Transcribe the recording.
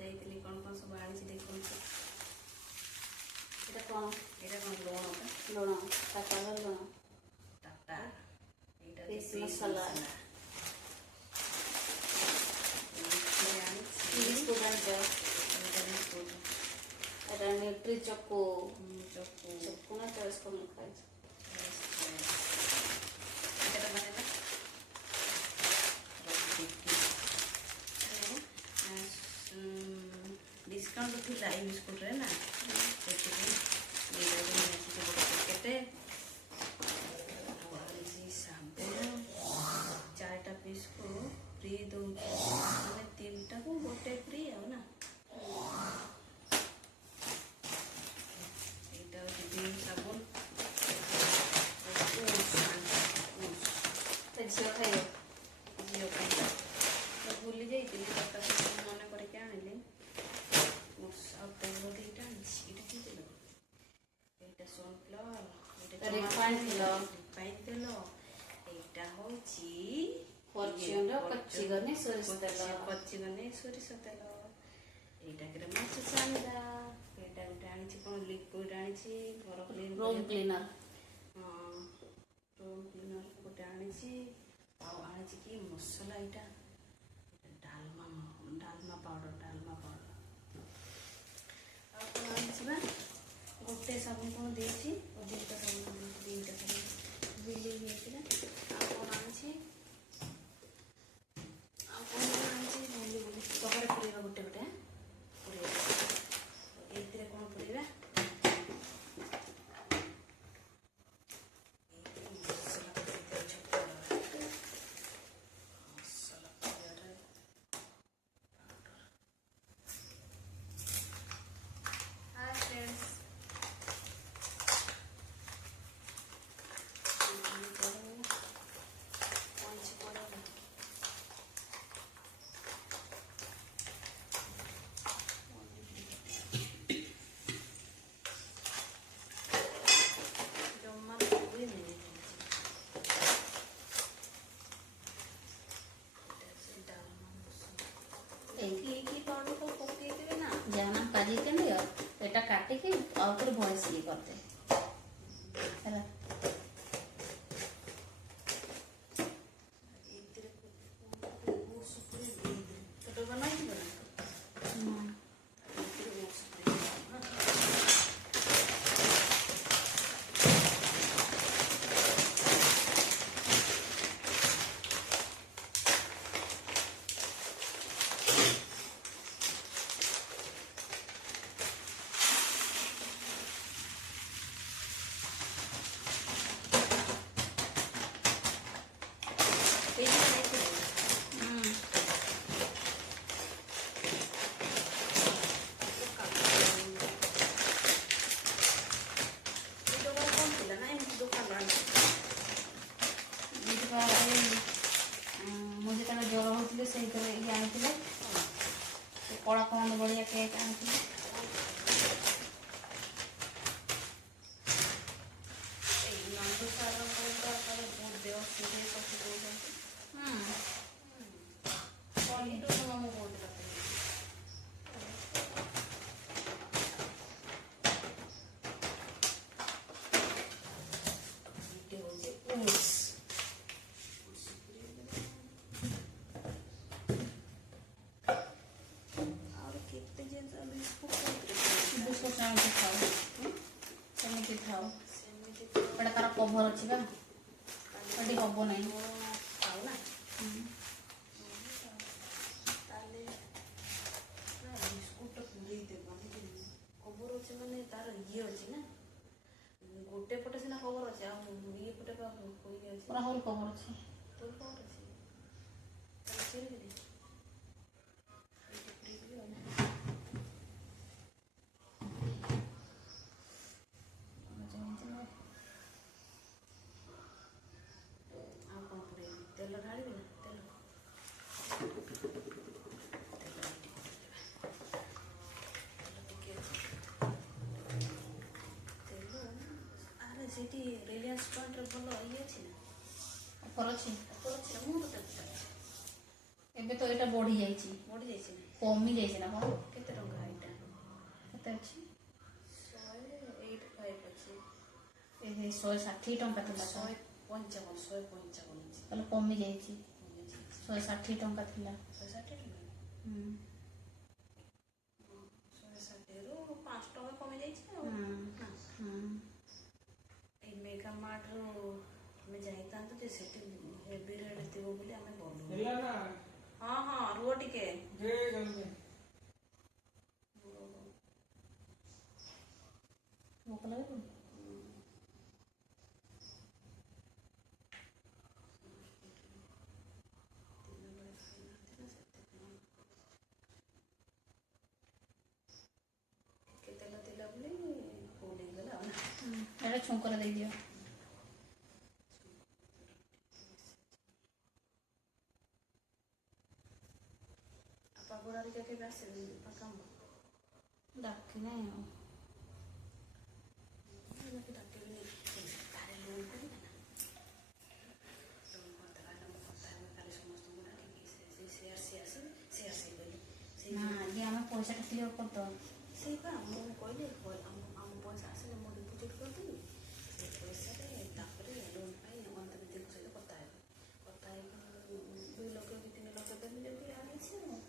ଯାଇଥିଲି କ'ଣ ସବୁ ଆଣିଛି ଦେଖନ୍ତୁ। ଏଇଟା କ'ଣ? ଏଇଟା କ'ଣ ଲୁଣ? ଲୁଣ, ଟାଟାର ଲୁଣ, ଟାଟା। ଏଇଟା ଫିସ୍ ମସଲା, ବିସ୍କୁଟ ଆଣିଛ, ଏଇଟା ନ୍ୟୁଟ୍ରି ଚକୁ, ଚକୁ ନା ଚଏସ୍ କ'ଣ ଖାଇଛ? डिस्काउंट थी लाई बिस्कुट रे ना पैकेटे साबुन 4टा पीस को फ्री दो मैंने 3टा को गोटे फ्री है ना। यहाँ विम साबुन झील खाइए झील भूली जाइए मन करके आनिली तेल दीटा ये सनफ्लावर रिफाइंड तेल एटा होची फॉर्च्यून कच्ची गने सोरिष तेल एटा के माछ चांदा एटा गोटे आनी कौन लिक्विड आनी घर रूम क्लीनर रूम क्लीनर गोटे आनी आनी कि मसला यहाँ डालमा पाउडर गोटे साबुन कौन देती दुईटा साबुन दुईटा साबुन बिली होता कौन आनी कपड़े पुरेगा गोटे गोटे पुरेगा कौन पुरेगा जाना काजी के लिए एटा काटे के और फिर भॉइस ये करते हैला तो बनाई मुझे ज्वर होते से ये आनी कला कमांड बढ़िया केक आनी सेमती थाओ एटा तार कभर अच्छी बा एटी हम ना बिस्कुट पूरे कवर अच्छे मैंने तार ये अच्छे ना गोटे पटे सीना कवर अच्छे ये पटे पूरा होल कवर अच्छे तो कवर अच्छे तेल ढाड़ी ना अरे सीटी रिलायंस पॉइंट भल ये अच्छी ना ऑफर अच्छी मुझे एबे तो एटा बढ़ी जाइए बढ़ी जाइए कमी जाइए ना कौन କେତେ ଅଛି? 185 ଅଛି। ଏ 160 ଟଙ୍କା ଥିଲା ତ। 155 ଅଛି। ତାହେଲେ କମି ଯାଇଛି। 160 ଟଙ୍କା ଥିଲା। 160 ଟଙ୍କା? ହୁଁ 160ରୁ 5 ଟଙ୍କା କମି ଯାଇଛି ଆଉ। ହୁଁ ନା? ହୁଁ। ଏଇ ମେଗା ମାର୍ଟରୁ ଆମେ ଯାଇଥାନ୍ତୁ ଯେ ସେଠି ହେଭି ରେଟ୍ ଥିବ ବୋଲି ଆମେ ଗଲୁ। ହଁ ହଁ ରୁହ ଟିକେ। ଭୋକ ଲାଗୁଛି? ଟିକେ ତେଲ ଥିଲା ବୋଲି ଫୁଲ୍ ହେଇଗଲା ଆଉ। ଏଇଟା ଛୁଙ୍କରେ ଦେଇଦିଅ। ଆଉ ପାଗୁଡ଼ାରେ କେବେ ଆସିବେ କାମ? ଡାକିନାହିଁ ଆଉ। ମୋତେ ଡାକିବିନି। କାଲି ଲୋନ୍ କରିବେ ନା? ଲୋନ୍ କରିଦେବା ହେଲା। ମୁଁ କଥା ହେବି କାଲି ସମସ୍ତଙ୍କୁ ଡାକିକି ସେ ଆସିବେ ସେ ଆସିବେ ବୋଲି। ସେଇ ନା ଆଜି ଆମେ ପଇସାଟା କ୍ଲିୟର କରିଦେବା। ସେଇପା ମୁଁ କହିଲି ଆମ ପଇସା ଆସିଲେ ମୁଁ ଡିପୋଜିଟ୍ କରିଦେବି। ସେ ପଇସାରେ ତାପରେ ଲୋନ୍ ପାଇଁ ଅନ୍ତ ଦିଦିଙ୍କ ସହିତ କଥା ହେବି। କଥା ହେଇକି 2 ଲକ୍ଷ କି 3 ଲକ୍ଷ ଦେବି ଯଦି ଆଣିଛି ଆଉ।